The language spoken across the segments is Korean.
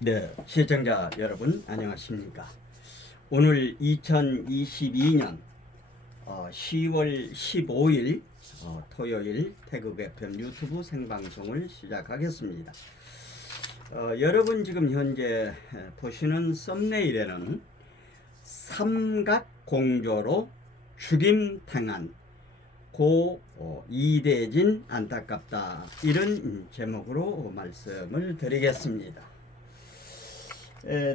네, 시청자 여러분 안녕하십니까? 오늘 2022년 10월 15일 토요일 태국 FM 유튜브 생방송을 시작하겠습니다. 여러분 지금 현재 보시는 썸네일에는 삼각공조로 죽임당한 고 이대진 안타깝다, 이런 제목으로 말씀을 드리겠습니다.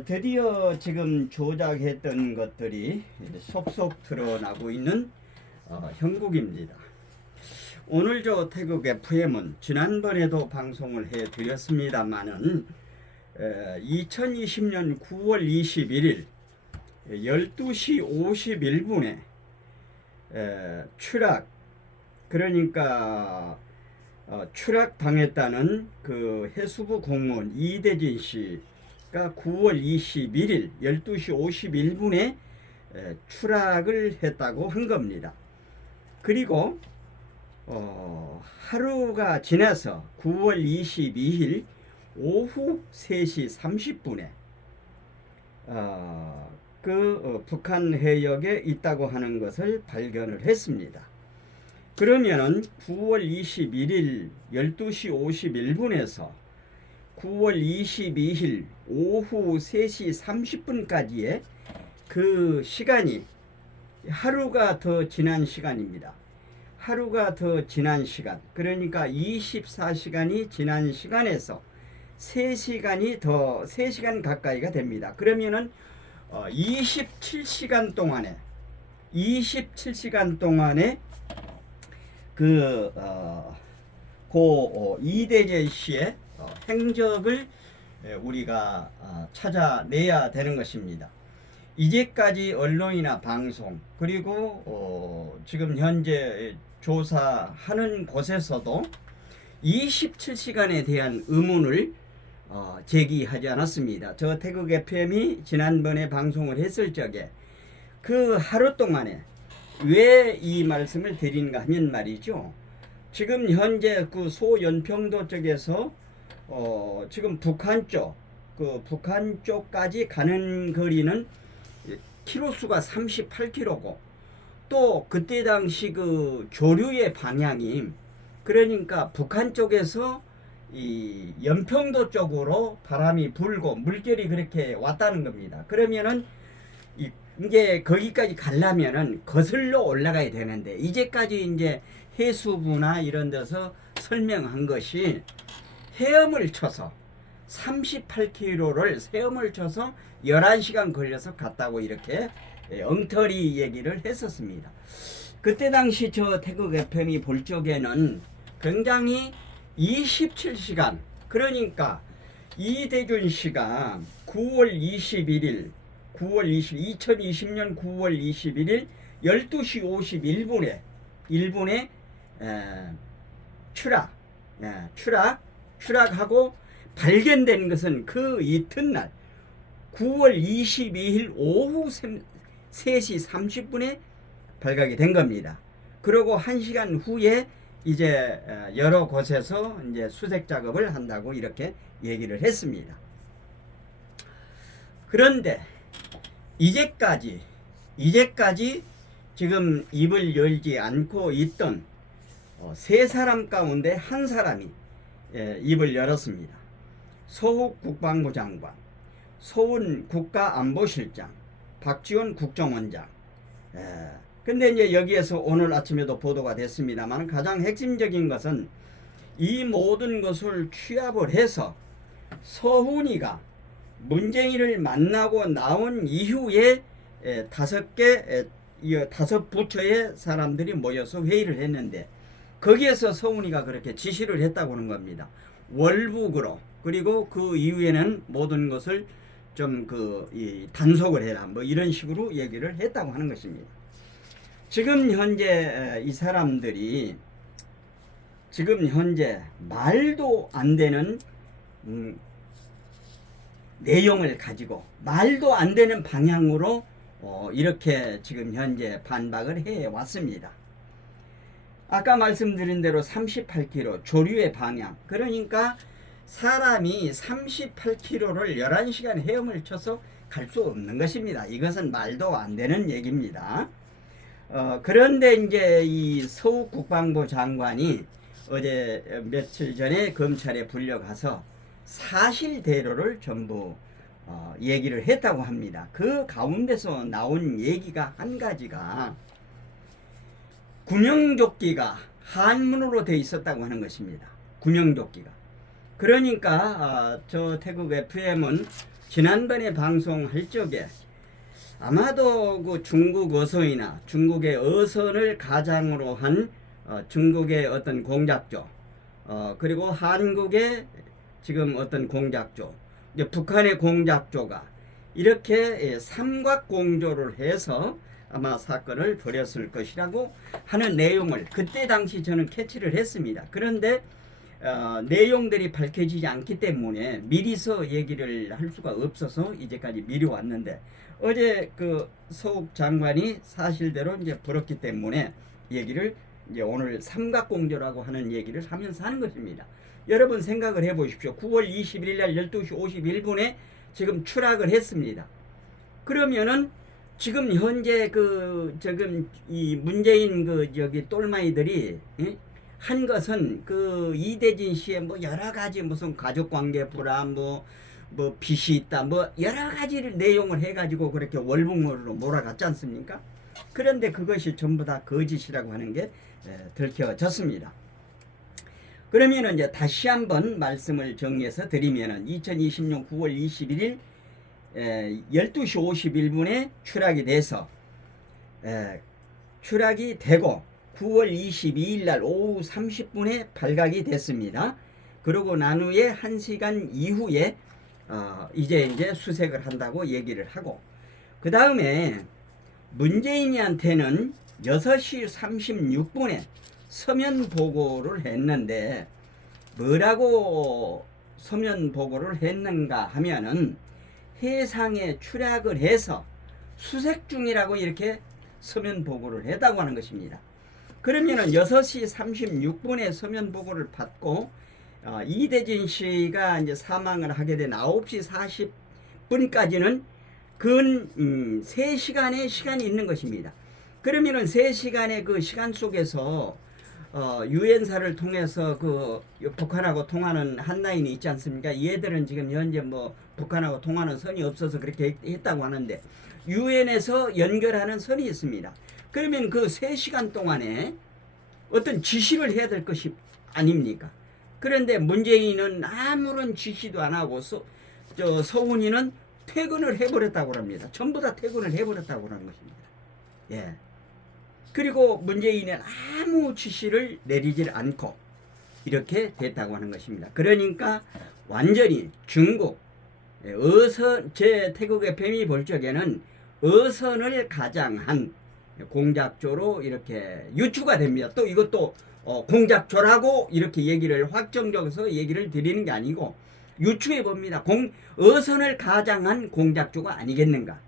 드디어 지금 조작했던 것들이 속속 드러나고 있는 형국입니다. 오늘 저 태국 FM은 지난번에도 방송을 해드렸습니다만은 2020년 9월 21일 12시 51분에 추락, 그러니까 추락당했다는 그 해수부 공무원 이대진 씨 9월 21일 12시 51분에 추락을 했다고 한 겁니다. 그리고 하루가 지나서 9월 22일 오후 3시 30분에 북한 해역에 있다고 하는 것을 발견을 했습니다. 그러면은 9월 21일 12시 51분에서 9월 22일 오후 3시 30분까지의 그 시간이 하루가 더 지난 시간입니다. 하루가 더 지난 시간, 그러니까 24시간이 지난 시간에서 3시간이 더 3시간 가까이가 됩니다. 그러면은 27시간 동안에 고 이대재 씨의 행적을 우리가 찾아내야 되는 것입니다. 이제까지 언론이나 방송, 그리고 지금 현재 조사하는 곳에서도 27시간에 대한 의문을 제기하지 않았습니다. 저 태국 FM이 지난번에 방송을 했을 적에 그 하루 동안에 왜 이 말씀을 드리는가 하면 말이죠. 지금 현재 그 소연평도 쪽에서 지금 북한 쪽까지 가는 거리는 키로수가 38km고, 또 그때 당시 그 조류의 방향이, 그러니까 북한 쪽에서 이 연평도 쪽으로 바람이 불고 물결이 그렇게 왔다는 겁니다. 그러면은 이제 거기까지 가려면은 거슬러 올라가야 되는데, 이제까지 이제 해수부나 이런 데서 설명한 것이 헤엄을 쳐서 38km를 헤엄을 쳐서 11시간 걸려서 갔다고 이렇게 엉터리 얘기를 했었습니다. 그때 당시 저 태국 FM이 볼 적에는 굉장히 27시간, 그러니까 이대준 씨가 2020년 9월 21일 12시 51분에 추락하고 발견된 것은 그 이튿날 9월 22일 오후 3시 30분에 발각이 된 겁니다. 그리고 1시간 후에 이제 여러 곳에서 이제 수색 작업을 한다고 이렇게 얘기를 했습니다. 그런데 이제까지 지금 입을 열지 않고 있던 세 사람 가운데 한 사람이 입을 열었습니다. 소욱 국방부 장관, 소운 국가안보실장, 박지원 국정원장. 근데 이제 여기에서 오늘 아침에도 보도가 됐습니다만, 가장 핵심적인 것은 이 모든 것을 취합을 해서 서훈이가 문재인을 만나고 나온 이후에 다섯 부처의 사람들이 모여서 회의를 했는데, 거기에서 서훈이가 그렇게 지시를 했다고 하는 겁니다. 월북으로, 그리고 그 이후에는 모든 것을 좀 단속을 해라, 뭐 이런 식으로 얘기를 했다고 하는 것입니다. 지금 현재 이 사람들이 지금 현재 말도 안 되는 내용을 가지고 말도 안 되는 방향으로 이렇게 지금 현재 반박을 해 왔습니다. 아까 말씀드린 대로 38km 조류의 방향, 그러니까 사람이 38km를 11시간 헤엄을 쳐서 갈 수 없는 것입니다. 이것은 말도 안 되는 얘기입니다. 그런데 이제 이 서욱 국방부 장관이 어제 며칠 전에 검찰에 불려가서 사실대로를 전부 얘기를 했다고 합니다. 그 가운데서 나온 얘기가 한 가지가 구명조끼가 한문으로 되어 있었다고 하는 것입니다. 구명조끼가. 그러니까 저 태국 FM은 지난번에 방송할 적에 아마도 그 중국 어선이나 중국의 어선을 가장으로 한 중국의 어떤 공작조, 그리고 한국의 지금 어떤 공작조, 이제 북한의 공작조가 이렇게 삼각공조를 해서 아마 사건을 벌였을 것이라고 하는 내용을 그때 당시 저는 캐치를 했습니다. 그런데 내용들이 밝혀지지 않기 때문에 미리서 얘기를 할 수가 없어서 이제까지 미뤄왔는데 어제 그 서욱 장관이 사실대로 이제 벌었기 때문에 얘기를 이제 오늘 삼각공조라고 하는 얘기를 하면서 하는 것입니다. 여러분 생각을 해보십시오. 9월 21일 날 12시 51분에 지금 추락을 했습니다. 그러면은 지금 현재 그 지금 이 문재인 그 저기 똘마이들이 한 것은 그 이대진 씨의 뭐 여러 가지 무슨 가족관계 불안 뭐 빚이 있다 뭐 여러 가지 내용을 해가지고 그렇게 월북으로 몰아갔지 않습니까? 그런데 그것이 전부 다 거짓이라고 하는 게 들켜졌습니다. 그러면 이제 다시 한번 말씀을 정리해서 드리면은 2020년 9월 21일 12시 51분에 추락이 돼서 추락이 되고 9월 22일 날 오후 30분에 발각이 됐습니다. 그러고 난 후에 1시간 이후에 이제 수색을 한다고 얘기를 하고 그 다음에 문재인이한테는 6시 36분에 서면 보고를 했는데 뭐라고 서면 보고를 했는가 하면은 해상에 추락을 해서 수색 중이라고 이렇게 서면 보고를 했다고 하는 것입니다. 그러면은 6시 36분에 서면 보고를 받고 이대진 씨가 이제 사망을 하게 된 9시 40분까지는 근 3시간의 시간이 있는 것입니다. 그러면은 3시간의 그 시간 속에서 유엔사를 통해서 그 북한하고 통하는 한 라인이 있지 않습니까? 얘들은 지금 현재 뭐 북한하고 통하는 선이 없어서 그렇게 했다고 하는데 유엔에서 연결하는 선이 있습니다. 그러면 그 3시간 동안에 어떤 지시를 해야 될 것이 아닙니까? 그런데 문재인은 아무런 지시도 안 하고 서훈이는 퇴근을 해버렸다고 합니다. 전부 다 퇴근을 해버렸다고 하는 것입니다. 예. 그리고 문재인은 아무 지시를 내리질 않고 이렇게 됐다고 하는 것입니다. 그러니까 완전히 중국 어선 제 태국 FM이 볼 적에는 어선을 가장한 공작조로 이렇게 유추가 됩니다. 또 이것도 공작조라고 이렇게 얘기를 확정적으로 얘기를 드리는 게 아니고 유추해 봅니다. 어선을 가장한 공작조가 아니겠는가.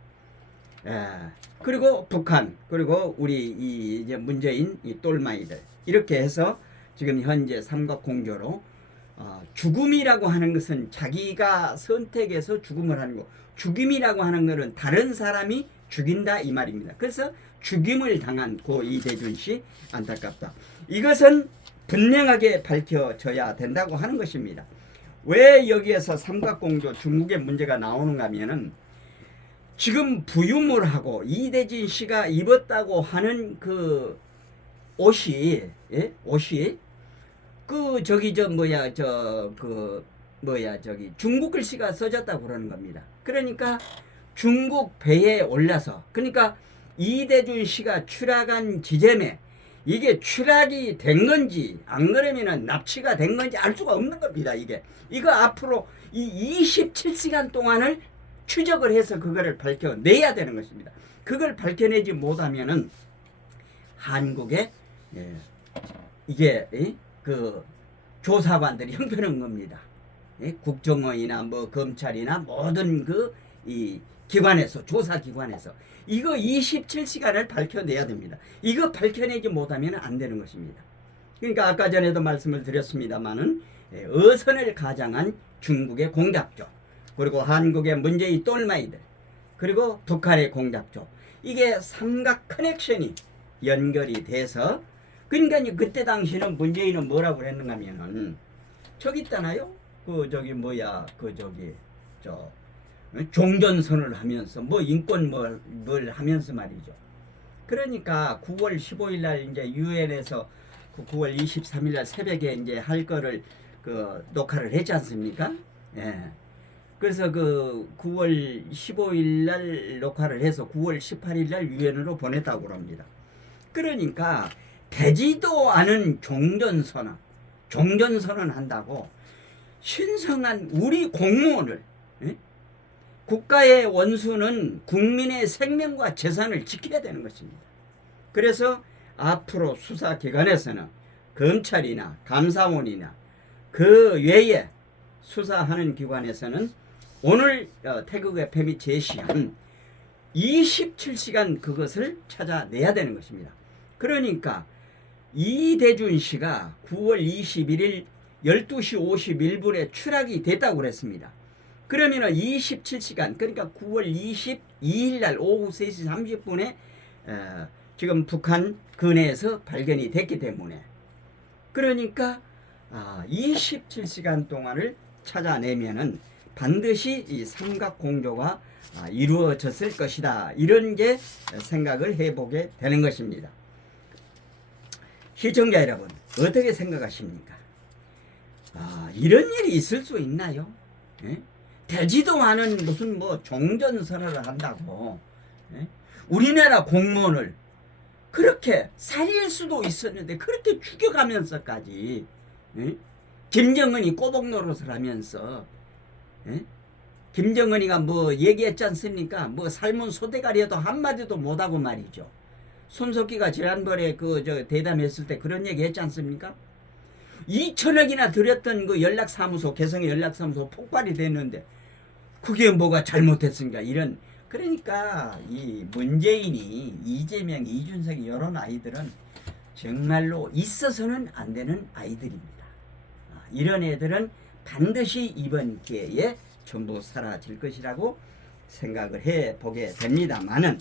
그리고 북한 그리고 우리 이제 문재인 이 똘마이들 이렇게 해서 지금 현재 삼각공조로 죽음이라고 하는 것은 자기가 선택해서 죽음을 하는 거, 죽임이라고 하는 것은 다른 사람이 죽인다 이 말입니다. 그래서 죽임을 당한 고 이대준 씨 안타깝다. 이것은 분명하게 밝혀져야 된다고 하는 것입니다. 왜 여기에서 삼각공조 중국의 문제가 나오는가 하면은 지금 부유물 하고 이대진 씨가 입었다고 하는 그 옷이 그 저기 저기 중국 글씨가 써졌다고 그러는 겁니다. 그러니까 중국 배에 올라서 그러니까 이대준 씨가 추락한 지점에 이게 추락이 된 건지 안 그러면은 납치가 된 건지 알 수가 없는 겁니다. 이거 앞으로 이 27시간 동안을 추적을 해서 그거를 밝혀내야 되는 것입니다. 그걸 밝혀내지 못하면은 한국에 이게 그 조사관들이 형편없는 겁니다. 국정원이나 뭐 검찰이나 모든 그 이 기관에서 조사기관에서 이거 27시간을 밝혀내야 됩니다. 이거 밝혀내지 못하면 안 되는 것입니다. 그러니까 아까 전에도 말씀을 드렸습니다만은 어선을 가장한 중국의 공작조, 그리고 한국의 문재인 똘마이들, 그리고 북한의 공작조, 이게 삼각 커넥션이 연결이 돼서, 그러니까 그때 당시는 문재인은 뭐라고 그랬는가 하면은 저기 있잖아요. 종전선을 하면서 뭐 인권 뭘 하면서 말이죠. 그러니까 9월 15일 날 이제 유엔에서 9월 23일 날 새벽에 이제 할 거를 녹화를 했지 않습니까? 예. 그래서 9월 15일 날 녹화를 해서 9월 18일 날 유엔으로 보냈다고 합니다. 그러니까 되지도 않은 종전선언 한다고 신성한 우리 공무원을, 예? 국가의 원수는 국민의 생명과 재산을 지켜야 되는 것입니다. 그래서 앞으로 수사기관에서는 검찰이나 감사원이나 그 외에 수사하는 기관에서는 오늘 태국 FM이 제시한 27시간 그것을 찾아내야 되는 것입니다. 그러니까 이대준 씨가 9월 21일 12시 51분에 추락이 됐다고 그랬습니다. 그러면 27시간, 그러니까 9월 22일 날 오후 3시 30분에 지금 북한 근해에서 발견이 됐기 때문에, 그러니까 27시간 동안을 찾아내면은 반드시 이 삼각공조가 이루어졌을 것이다, 이런 게 생각을 해보게 되는 것입니다. 시청자 여러분, 어떻게 생각하십니까? 이런 일이 있을 수 있나요? 예? 되지도 않은 무슨 종전선언을 한다고, 예? 우리나라 공무원을 그렇게 살릴 수도 있었는데 그렇게 죽여가면서까지, 예? 김정은이 꼬복 노릇을 하면서, 예? 김정은이가 얘기했지 않습니까? 삶은 소대가리여도 한마디도 못하고 말이죠. 손석희가 지난번에 대담했을 때 그런 얘기 했지 않습니까? 2천억이나 들였던 연락사무소, 개성의 연락사무소 폭발이 됐는데 그게 뭐가 잘못했습니까? 그러니까 이 문재인이, 이재명, 이준석이 이런 아이들은 정말로 있어서는 안 되는 아이들입니다. 이런 애들은 반드시 이번 기회에 전부 사라질 것이라고 생각을 해보게 됩니다만은,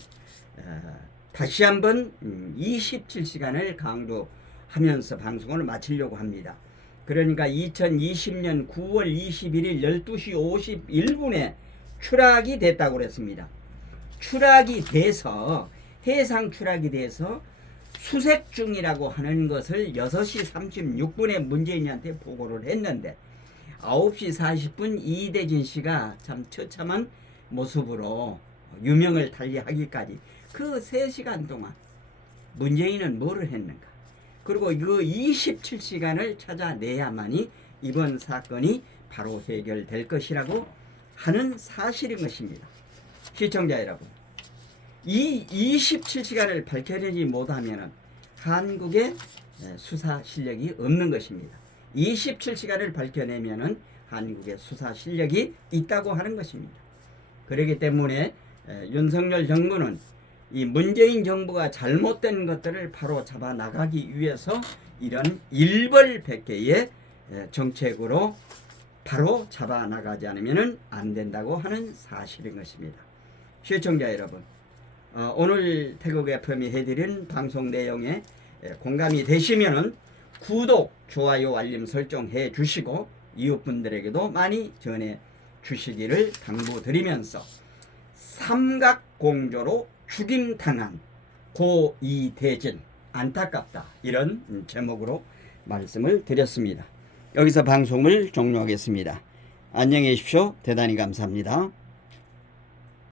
다시 한번 27시간을 강조하면서 방송을 마치려고 합니다. 그러니까 2020년 9월 21일 12시 51분에 추락이 됐다고 그랬습니다. 추락이 돼서, 해상 추락이 돼서 수색 중이라고 하는 것을 6시 36분에 문재인한테 보고를 했는데 9시 40분 이대진 씨가 참 처참한 모습으로 유명을 달리하기까지 그 3시간 동안 문재인은 뭐를 했는가? 그리고 그 27시간을 찾아내야만이 이번 사건이 바로 해결될 것이라고 하는 사실인 것입니다. 시청자 여러분, 이 27시간을 밝혀내지 못하면 한국의 수사 실력이 없는 것입니다. 27시간을 밝혀내면 한국의 수사 실력이 있다고 하는 것입니다. 그렇기 때문에 윤석열 정부는 이 문재인 정부가 잘못된 것들을 바로 잡아 나가기 위해서 이런 일벌백계의 정책으로 바로 잡아 나가지 않으면 안 된다고 하는 사실인 것입니다. 시청자 여러분, 오늘 태국 FM이 해드린 방송 내용에 공감이 되시면은 구독, 좋아요, 알림 설정해 주시고 이웃분들에게도 많이 전해 주시기를 당부드리면서, 삼각공조로 죽임당한 고 이대진 안타깝다, 이런 제목으로 말씀을 드렸습니다. 여기서 방송을 종료하겠습니다. 안녕히 계십시오. 대단히 감사합니다.